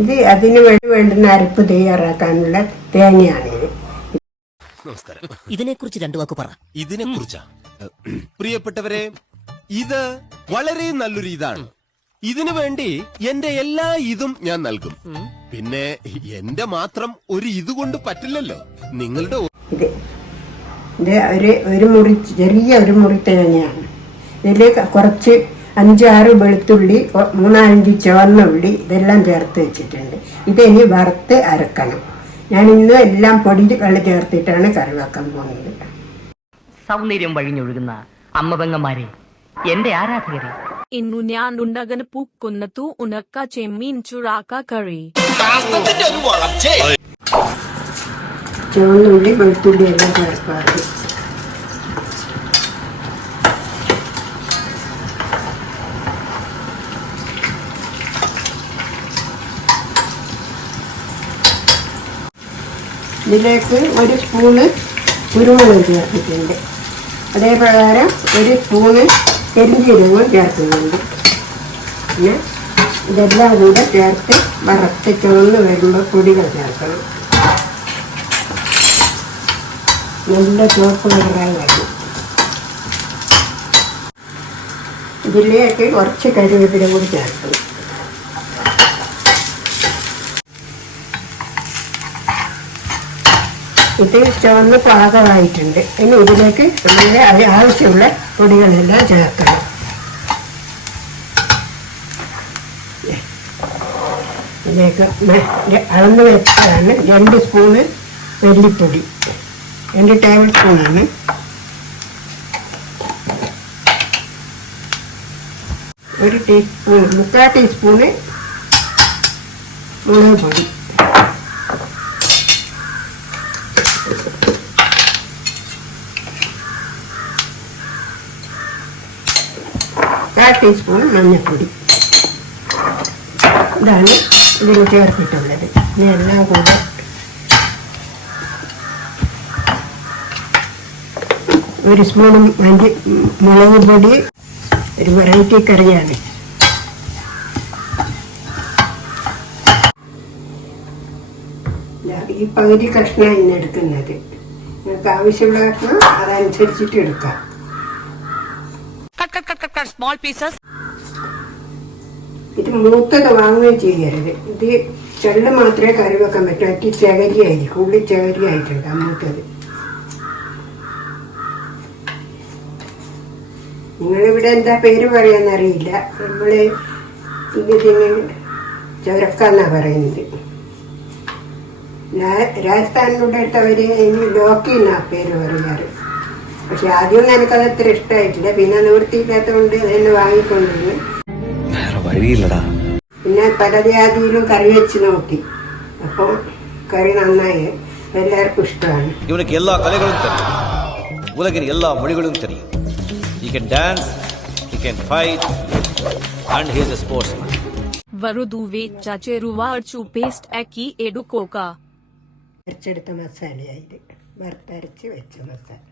ഇത് അതിന് വേണ്ടുന്ന അരപ്പ് തയ്യാറാക്കാനുള്ള തേങ്ങയാണിത്. നമസ്കാരം. ഇതിനെക്കുറിച്ച് രണ്ടു വാക്ക് പറ. ഇതിനെക്കുറിച്ചാ പ്രിയപ്പെട്ടവരെ, ഇത് വളരെ നല്ലൊരു ഇതാണ്. ഇതിനു വേണ്ടി എന്റെ എല്ലാ ഇതും ഞാൻ നൽകും. പിന്നെ എന്റെ മാത്രം ഒരു ഇത് കൊണ്ട് പറ്റില്ലല്ലോ. നിങ്ങളുടെ ഒരു മുറി, ചെറിയ ഒരു മുറി തേങ്ങയാണ്. ഇതിൽ കുറച്ച് 5-6 വെളുത്തുള്ളി, 3-5 ചുവന്ന ഉള്ളി ഇതെല്ലാം ചേർത്ത് വെച്ചിട്ടുണ്ട്. ഇതിനി വറുത്ത് അരക്കണം. ഞാൻ ഇന്ന് എല്ലാം പൊടികൾ ചേർത്തിട്ടാണ് കറി വെക്കാൻ പോകുന്നത്. സൗന്ദര്യം വഴിഞ്ഞൊഴുകുന്ന അമ്മപെങ്ങന്മാരെ, എന്റെ ആരാധകരെ, ഇന്നു ഞാൻ ഉണ്ടാകാൻ പൂക്കുന്നതു ഉണക്ക ചെമ്മീൻ ചുറാക്ക കറി. ചുവന്നുള്ളി വെളുത്തുള്ളി എല്ലാം ചേർക്കാറ്. ഇതിലേക്ക് 1 സ്പൂണ് കുരുമുളക് ചേർത്തിട്ടുണ്ട്. അതേപ്രകാരം 1 സ്പൂണ് പെരിഞ്ചീരകവും ചേർക്കുന്നുണ്ട്. പിന്നെ ഇതെല്ലാം കൂടെ ചേർത്ത് വറുത്ത് ചുവന്ന് വരുമ്പോൾ പൊടികൾ ചേർക്കണം. നല്ല ചുവപ്പ് കളറായി വരും. ഇതിലേക്ക് കുറച്ച് കറിവേപ്പില കൂടി ചേർക്കണം. ഇത് ചുവന്ന് പാകമായിട്ടുണ്ട്. ഇനി ഇതിലേക്ക് ആവശ്യമുള്ള പൊടികളെല്ലാം ചേർക്കണം. ഇതിലേക്ക് അളന്ന് വെച്ചതാണ് 2 സ്പൂണ് മല്ലിപ്പൊടി, 2 ടേബിൾ സ്പൂണാണ്. 1 ടീസ്പൂൺ, 3/4 ടീസ്പൂണ് മുളക് പൊടി, 1/4 ടീസ്പൂൺ മഞ്ഞൾപ്പൊടി. ഇതാണ് ഇതിൽ ചേർത്തിട്ടുള്ളത്. ഇനി എല്ലാം കൂടെ ഒരു സ്പൂൺ മുളക് പൊടി. ഒരു വെറൈറ്റി കറിയാണ്. ഈ പകുതി കഷ്ണം ഇന്ന് എടുക്കുന്നത്. നിങ്ങൾക്ക് ആവശ്യമുള്ള കഷ്ണം അതനുസരിച്ചിട്ട് എടുക്കാം. Small pieces. ഇത് മൂത്തത് വാങ്ങുകയും ചെയ്യരുത്. ഇത് ചെള്ള് മാത്രമേ കറി വെക്കാൻ പറ്റൂ. അറ്റി ചകരിയായിരിക്കും, ഉള്ളി ചകരിയായിട്ടുണ്ട് ആ മൂത്തത്. നിങ്ങളിവിടെ എന്താ പേര് പറയാന്നറിയില്ല. നമ്മള് ഇതിന് ചുരക്കാന്നാ പറയുന്നത്. രാജസ്ഥാനിലൂടെ എടുത്തവര് ഇനി ലോക്കി എന്നാ പേര് പറയാറ്. പക്ഷെ ആദ്യമൊന്നും എനിക്കത് അത്ര ഇഷ്ടമായിട്ടില്ല. പിന്നെ നിവൃത്തിയില്ലാത്തതുകൊണ്ട് അതെന്നെ വാങ്ങിക്കൊണ്ടിരുന്നു. പിന്നെ പല ജാതിയിലും കറി വെച്ച് നോക്കി. അപ്പം കറി നന്നായി, എല്ലാവർക്കും ഇഷ്ടമാണ്. ഇവനക്ക് എല്ലാ കലകളും തരും, ഉലകിന് എല്ലാ മൊഴികളും തരും. He can dance, he can fight, and he is a sportsman. വറുതു വെച്ച ചെറുവാർച്ചു പേസ്റ്റ് ആക്കി എടുക്കുക. അരച്ചെടുത്ത മസാലയായത്, വറുത്തരച്ച് വെച്ച മസാല.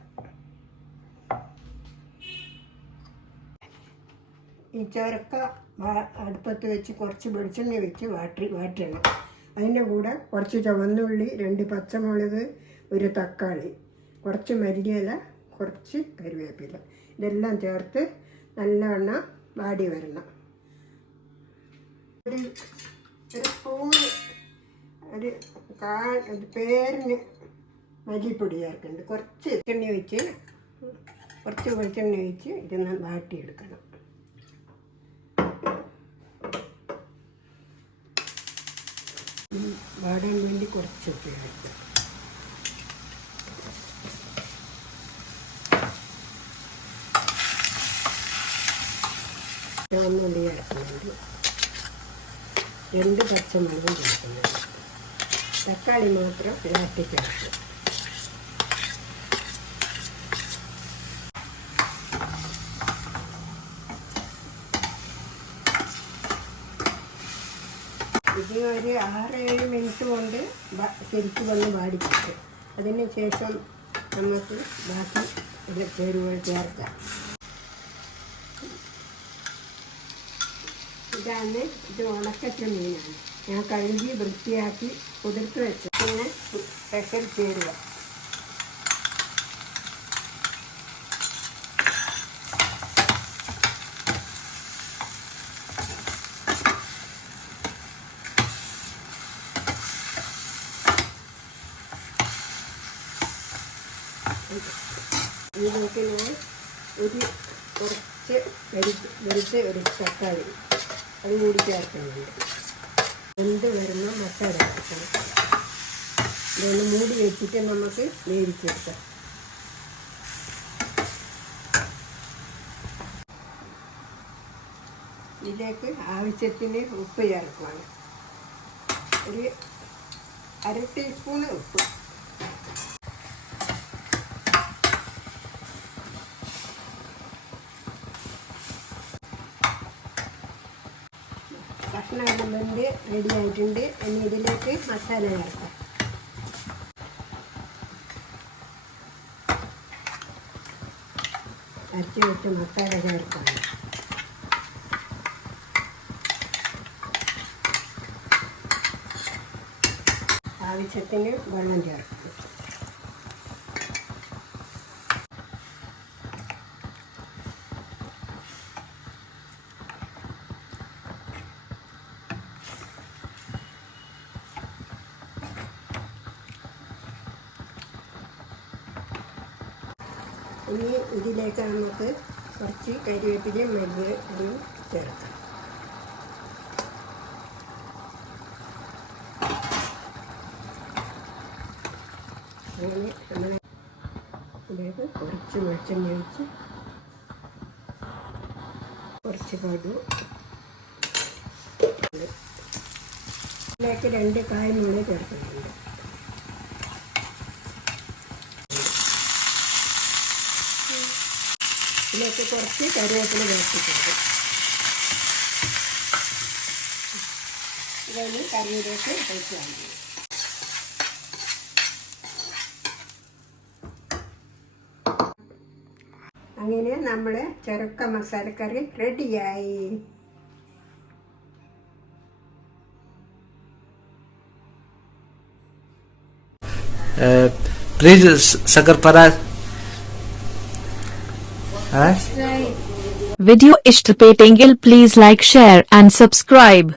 ഈ ചുരക്ക അടുപ്പത്ത് വെച്ച് കുറച്ച് വെളിച്ചെണ്ണ വെച്ച് വാട്ടണം. അതിൻ്റെ കൂടെ കുറച്ച് ചുവന്നുള്ളി, 2 പച്ചമുളക്, 1 തക്കാളി, കുറച്ച് മല്ലിയില, കുറച്ച് കറിവേപ്പില, ഇതെല്ലാം ചേർത്ത് നല്ലവണ്ണം വാടി വരണം. ഒരു സ്പൂൺ പേരിന് മല്ലിപ്പൊടി ചേർക്കുന്നുണ്ട്. കുറച്ച് വെളിച്ചെണ്ണ ഒഴിച്ച് ഇതൊന്ന് വാട്ടിയെടുക്കണം. വാടാൻ വേണ്ടി കുറച്ച് ചേർക്കാം. ചുവന്നുള്ളി ചേർക്കുന്നുണ്ട്, 2 പച്ചമുളകും ചേർക്കുന്നുണ്ട്. തക്കാളി മാത്രം ലാസ്റ്റ് ചേർക്കും. ഇത് ഒരു 6-7 മിനിറ്റ് കൊണ്ട് ശരിക്കും വന്ന് വാടിക്കിട്ടും. അതിന് ശേഷം നമുക്ക് ബാക്കി ചേരുവകൾ ചേർക്കാം. ഇത് ഉണക്കച്ച മീനാണ്. ഞാൻ കഴുകി വൃത്തിയാക്കി കുതിർത്ത് വെച്ചു. പിന്നെ സ്പെഷ്യൽ ചേരുവ. ഇതിലേക്ക് ഞാൻ കുറച്ച് വെളുത്ത ഒരു തക്കാളി അത് കൂടി ചേർക്കുന്നുണ്ട്. വെന്ത് വരുമ്പോൾ മസാല ചേർക്കണം. ഇതൊന്ന് മൂടി വെച്ചിട്ട് നമുക്ക് വേവിച്ചെടുക്കാം. ഇതിലേക്ക് ആവശ്യത്തിന് ഉപ്പ് ചേർക്കുകയാണ്. ഒരു 1/2 ടീസ്പൂൺ ഉപ്പ്. കഷ്ണമെല്ലാം വെന്ത് റെഡി ആയിട്ടുണ്ട്. ഇനി ഇതിലേക്ക് മസാല ചേർക്കാം. അരച്ച് വെച്ച് മസാല ചേർക്കാം. ആവശ്യത്തിന് വെള്ളം ചേർക്കും. ഇനി ഇതിലേക്ക് നമുക്ക് കുറച്ച് കരിവേപ്പിലയും മല്ലിയും ചേർക്കാം. അങ്ങനെ നമ്മൾ ഇതിലേക്ക് കുറച്ച് വെളിച്ചെണ്ണ ഒഴിച്ച് കുറച്ച് കടുക്, ഇതിലേക്ക് 2 കായ്മുളക് ചേർക്കുന്നുണ്ട്. ഇതിലേക്ക് കുറച്ച് കറിവേപ്പില ചേർത്തിട്ടുണ്ട്. ഇതൊന്ന് കറിയിലേക്ക് ഒഴിച്ചാൽ മതി. അങ്ങനെ നമ്മുടെ ചുരക്ക മസാലക്കറി റെഡിയായി. Please, Sagarpara. Video इष्टपेटेंगिल please like share and subscribe.